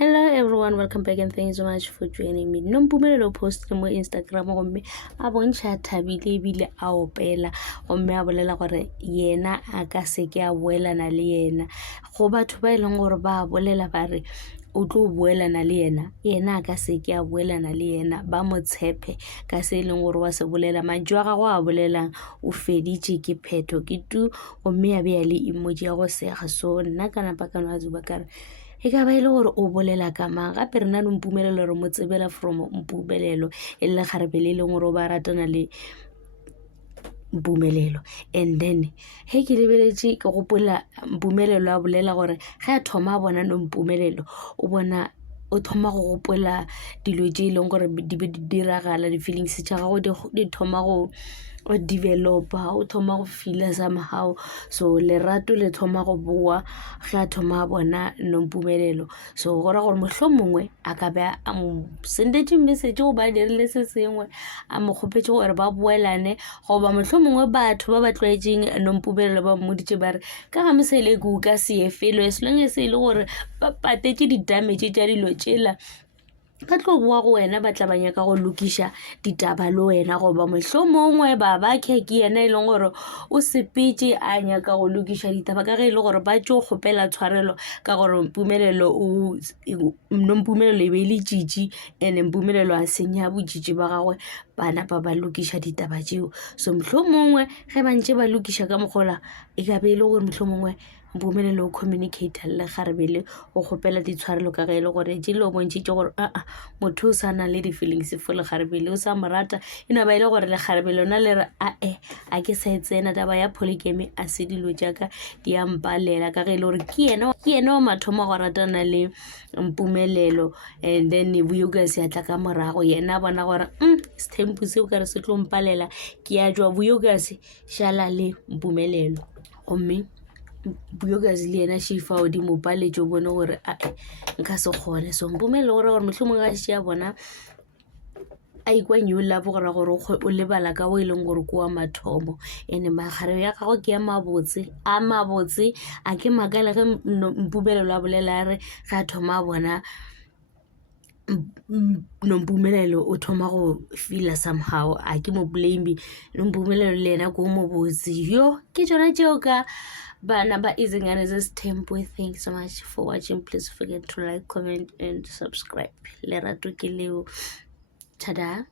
Hello everyone, welcome back and thank you so much for joining me. Nompumelelo post mo Instagram gomme a bontsha Thabile ebile a opela gomme a bolela gore yena a ka se ke a boelana le yena go batho ba ileng gore ba bolela ba re o tlo boelana le yena a ka se ke a boelana le yena ba mo tshepe ka se ileng gore wa se bolela mantšu a gago a bolelang o feditše ke phetho ke tu gomme ya be ya le emoji ya go sega so nna ka napa ka no a zuba kare e ka ba ile gore o bolela ka mang gape re na le Mpumelelo re mo tsebela from Mpumelelo e le kgarebe le leng gore o ba ratana le Mpumelelo and then he ke lebeletše ke gopola Mpumelelo a bolela gore ga a thoma a bona no Mpumelelo o bona o thoma go gopola dilo tše e leng gore di be di diragala di-feelings tša gago di thoma go developa o thoma go feela somehow so lerato le thoma go boa ga a thoma a bona no Mpumelelo so go ra gore mohlomongwe a ka be a mo sendetse message go ba dirile se sengwe a mo kgopetse gore ba boelane goba mohlomongwe batho ba ba tlwaetseng no Mpumelelo ba mmoditše ba re ka ga mosele go ka se felo as long as e le gore ba patetse di-damage tša dilo tšela ba tlo boa go wena ba tla ba nyaka go lokiša ditaba le wena goba mohlomongwe ba ke yena e leng gore o sepetse a nyaka go lokiša ditaba ka ge e le gore ba tšo kgopela tshwarelo ka gore Mpumelelo no Mpumelelo e be le tšitši and Mpumelelo a senya botšitši ba gagwe ba napa ba lokiša ditaba tšeo so mohlomongwe ge ba ntše ba lokiša ka mokgola e ka be e le gore mohlomongwe Mpumelelo o communicate le kgarebele o kgopela ditshwarelo ka ge e le gore tšele o bontšitše gore motho o sa na le di-feelings fo le kgarebele o sa morata e no ba e le gore le kgarebele ona le re a ke sa etsena taba ya polygamy a se dilo jaaka di a mpalela ka ge e le gore ke yena o mathomo go ratana le Mpumelelo and then Vuyokasi a tla ka morago yena a bona gore setempo seo ka re se tlo mpalela ke a jwa Vuyokasi šala le Mpumelelo gomme Vuyokasi le yena šifa o di mo paletše o bone gore nka se kgone so Mpumelelo gore mohlomong ga se a bona a ikwa new love gore o lebala ka o e leng gore ko wa mathomo ene magare ya gago ke ya mabotse a ke makala ge Mpumelelo a bolela re ga thoma a bona no Mpumelelo o thoma go feela somehow a ke mo blame no Mpumelelo le yena ko mo botse yo ke tšona tšeo ka bana ba izingane zesitempo. Thanks so much for watching. Please forget to like, comment and subscribe. Lerato ke leo. Tada.